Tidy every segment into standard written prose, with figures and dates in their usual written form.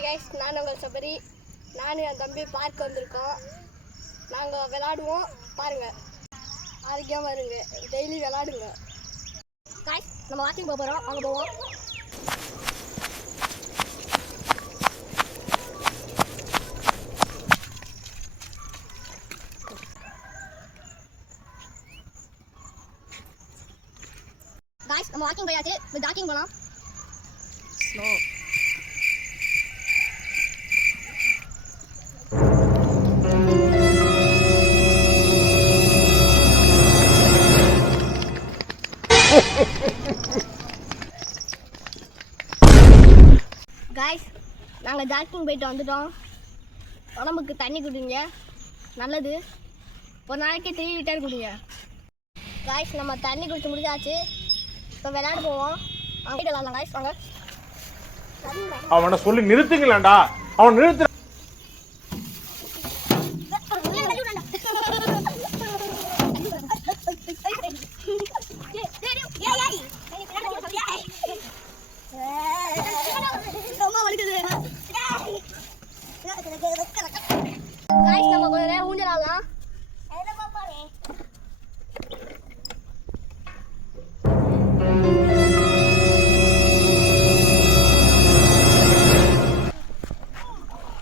Hi guys, நான் உங்கள் சபரி. நான் என் தம்பி பார்க் வந்திருக்கோம். நாங்கள் விளாடுவோம், பாருங்கள். ஆரோக்கியமாக இருங்க, டெய்லி விளாடுங்க. கைஸ், நம்ம வாக்கிங் போகிறோம், அங்கே போவோம். கைஸ், நம்ம வாக்கிங் போயாச்சு, இப்போ ஜாக்கிங் போகலாம். ஸ்லோ கைஸ், நாங்கள் ஜாக்கிங் போயிட்டு வந்துட்டோம். உடம்புக்கு தண்ணி குடிங்க, நல்லது. ஒரு நாளைக்கு 3 லிட்டர் குடிங்க. கைஸ், நம்ம தண்ணி குடிச்சு முடிஞ்சாச்சு. இப்போ விளையாட போவோம். அங்கே விளையாடலாம் கைஸ், வாங்க. அவனை சொல்லி நிறுத்துங்களேன்டா, அவன் நிறுத்து. கைஸ், நம்ம கொஞ்ச நேரம் ஊஞ்சல் ஆடலாம்.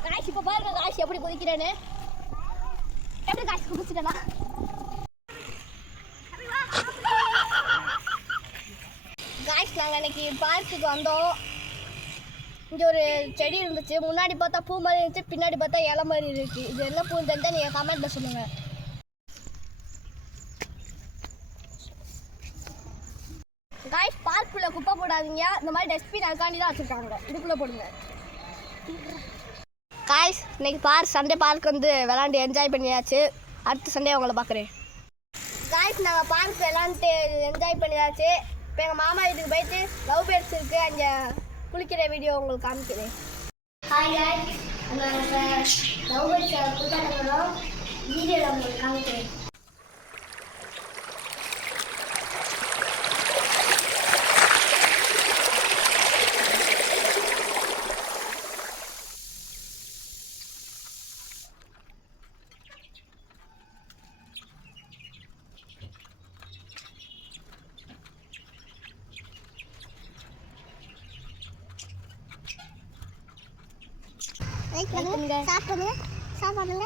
கைஸ், இப்போ பாருங்க கைஸ் எப்படி குதிக்கிறேன்னு. எப்படி கைஸ் குதிச்சிட்டேனா? கைஸ், நாங்கள் இன்னைக்கு பார்க்குக்கு வந்தோம். இங்கே ஒரு செடி இருந்துச்சு. முன்னாடி பார்த்தா பூ மாதிரி இருந்துச்சு, பின்னாடி பார்த்தா இலை மாதிரி இருக்கு. இது என்ன பூன்னு தெரிஞ்சா நீங்கள் கமெண்ட்டில் சொல்லுங்கள். கைஸ், பார்க்குள்ளே குப்பை போடாதீங்க. இந்த மாதிரி டஸ்ட்பின் அதுக்காண்டி தான் வச்சுருக்காங்க, இதுக்குள்ளே போடுங்க. கைஸ், இன்னைக்கு சண்டே பார்க் வந்து விளாண்டு என்ஜாய் பண்ணியாச்சு. அடுத்த சண்டே உங்களை பார்க்குறேன். கைஸ், நாங்கள் பார்க் விளாண்டுட்டு என்ஜாய் பண்ணியாச்சு. இப்போ எங்கள் மாமா வீட்டுக்கு போயிட்டு லவ் பேர்ட்ஸ் இருக்குது, அங்கே குளிக்கிற வீடியோ உங்களுக்கு காமிக்கிறேன். ஹாய் கைஸ், நாங்கள் லவ் பேர்ட்ஸ் குளிக்கிறோம், வீடியோவில் உங்களுக்கு காமிக்கிறேன். சாப்பிடுங்க.